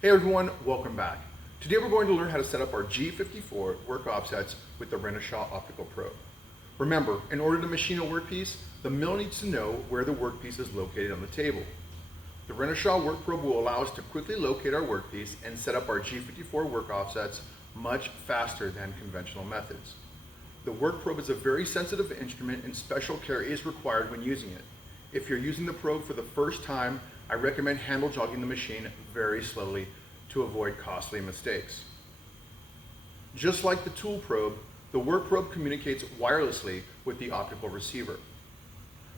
Hey everyone, welcome back. Today we're going to learn how to set up our G54 work offsets with the Renishaw optical probe. Remember, in order to machine a workpiece, the mill needs to know where the workpiece is located on the table. The Renishaw work probe will allow us to quickly locate our workpiece and set up our G54 work offsets much faster than conventional methods. The work probe is a very sensitive instrument and special care is required when using it. If you're using the probe for the first time, I recommend handle jogging the machine very slowly to avoid costly mistakes. Just like the tool probe, the work probe communicates wirelessly with the optical receiver.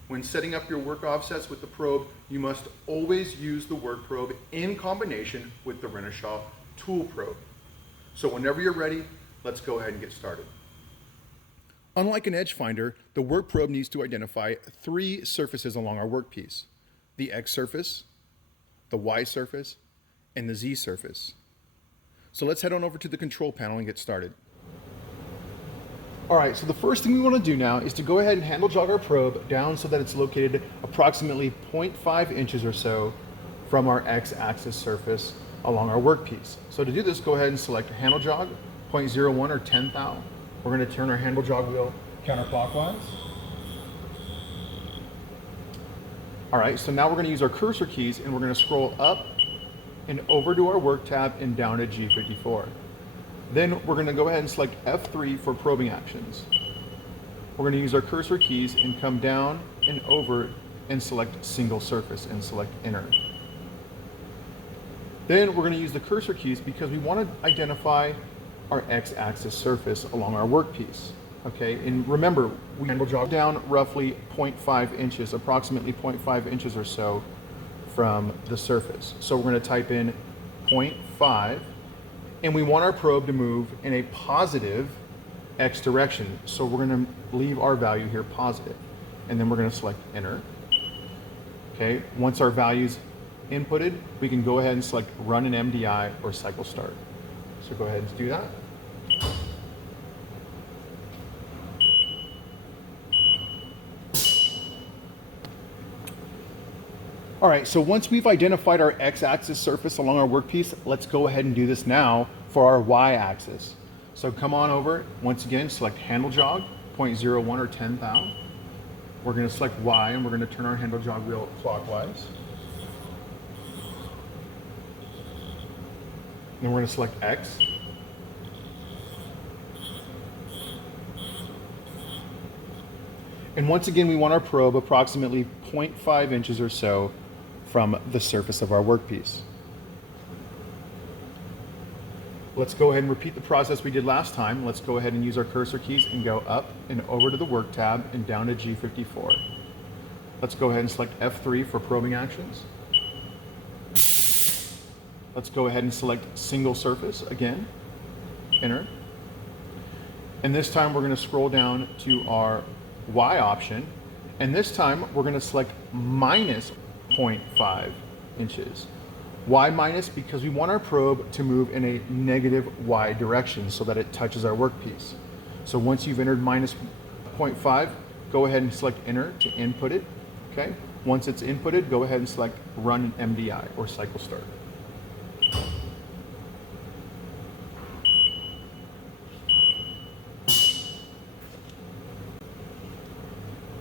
When setting up your work offsets with the probe, you must always use the work probe in combination with the Renishaw tool probe. So whenever you're ready, let's go ahead and get started. Unlike an edge finder, the work probe needs to identify three surfaces along our workpiece: the X surface, the Y surface, and the Z surface. So let's head on over to the control panel and get started. All right, so the first thing we want to do now is to go ahead and handle jog our probe down so that it's located approximately 0.5 inches or so from our X-axis surface along our workpiece. So to do this, go ahead and select handle jog, 0.01 or 10 thou. We're going to turn our handle jog wheel counterclockwise. All right, so now we're going to use our cursor keys and we're going to scroll up and over to our work tab and down to G54. Then we're going to go ahead and select F3 for probing actions. We're going to use our cursor keys and come down and over and select single surface and select enter. Then we're going to use the cursor keys because we want to identify our X-axis surface along our workpiece. Okay, and remember, we handle jog down roughly 0.5 inches, approximately 0.5 inches or so from the surface. So we're going to type in 0.5, and we want our probe to move in a positive X direction. So we're going to leave our value here positive, and then we're going to select enter. Okay, once our value's inputted, we can go ahead and select run an MDI or cycle start. So go ahead and do that. All right, so once we've identified our X-axis surface along our workpiece, let's go ahead and do this now for our Y-axis. So come on over, once again, select handle jog, 0.01 or 10 thou. We're gonna select Y and we're gonna turn our handle jog wheel clockwise. Then we're gonna select X. And once again, we want our probe approximately 0.5 inches or so from the surface of our workpiece. Let's go ahead and repeat the process we did last time. Let's go ahead and use our cursor keys and go up and over to the work tab and down to G54. Let's go ahead and select F3 for probing actions. Let's go ahead and select single surface again, enter. And this time we're going to scroll down to our Y option, and this time we're going to select minus 0.5 inches. Why minus? Because we want our probe to move in a negative Y direction so that it touches our workpiece. So once you've entered minus 0.5, go ahead and select enter to input it. Okay. Once it's inputted, go ahead and select run an MDI or cycle start.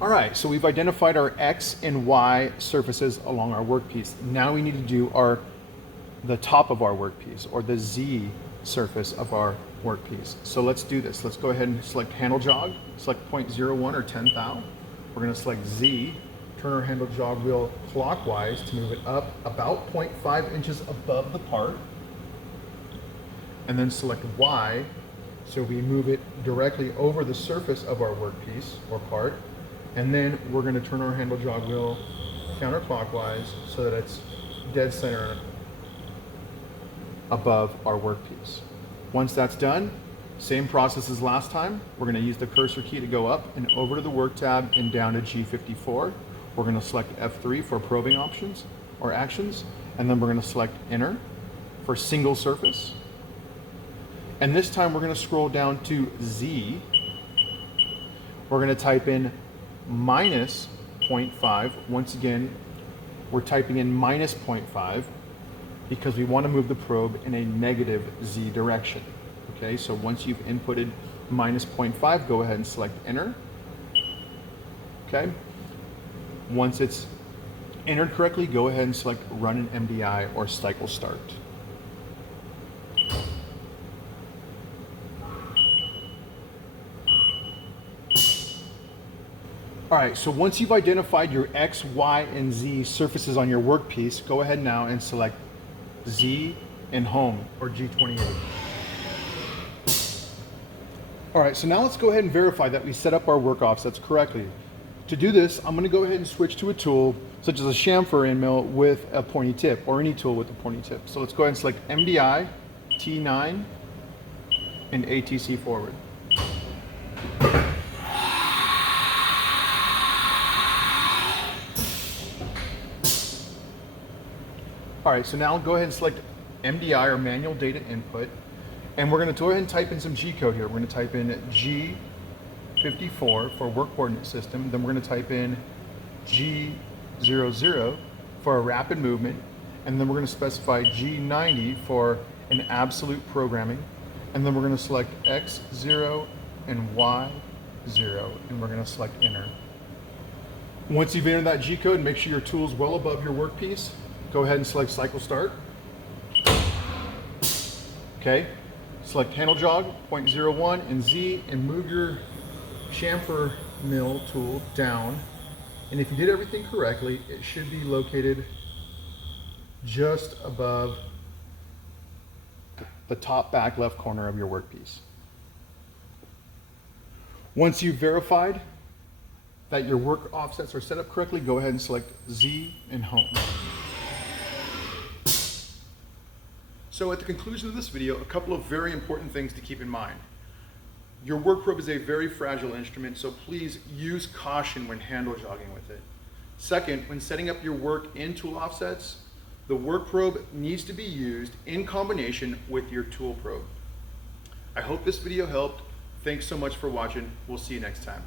All right, so we've identified our X and Y surfaces along our workpiece. Now we need to do the top of our workpiece, or the Z surface of our workpiece. So let's do this. Let's go ahead and select handle jog, select 0.01 or 10 thou. We're gonna select Z, turn our handle jog wheel clockwise to move it up about 0.5 inches above the part, and then select Y, so we move it directly over the surface of our workpiece or part. And then we're going to turn our handle jog wheel counterclockwise so that it's dead center above our workpiece. Once that's done, same process as last time. We're going to use the cursor key to go up and over to the work tab and down to G54. We're going to select F3 for probing options or actions, and then we're going to select enter for single surface. And this time we're going to scroll down to Z. We're going to type in minus 0.5. Once again, we're typing in minus 0.5. because we want to move the probe in a negative Z direction. Okay, so once you've inputted minus 0.5, go ahead and select enter. Okay, once it's entered correctly, go ahead and select run an MDI or cycle start. All right, so once you've identified your X, Y, and Z surfaces on your workpiece, go ahead now and select Z and home, or G28. All right, so now let's go ahead and verify that we set up our work offsets correctly. To do this, I'm gonna go ahead and switch to a tool such as a chamfer end mill with a pointy tip, or any tool with a pointy tip. So let's go ahead and select MDI, T9, and ATC forward. All right, so now go ahead and select MDI, or manual data input, and we're going to go ahead and type in some G code here. We're going to type in G54 for work coordinate system, then we're going to type in G00 for a rapid movement, and then we're going to specify G90 for an absolute programming, and then we're going to select X0 and Y0, and we're going to select enter. Once you've entered that G code, make sure your tool's well above your workpiece. Go ahead and select cycle start. Okay, select handle jog, 0.01 and Z, and move your chamfer mill tool down. And if you did everything correctly, it should be located just above the top back left corner of your workpiece. Once you've verified that your work offsets are set up correctly, go ahead and select Z and home. So at the conclusion of this video, a couple of very important things to keep in mind. Your work probe is a very fragile instrument, so please use caution when handle jogging with it. Second, when setting up your work in tool offsets, the work probe needs to be used in combination with your tool probe. I hope this video helped. Thanks so much for watching. We'll see you next time.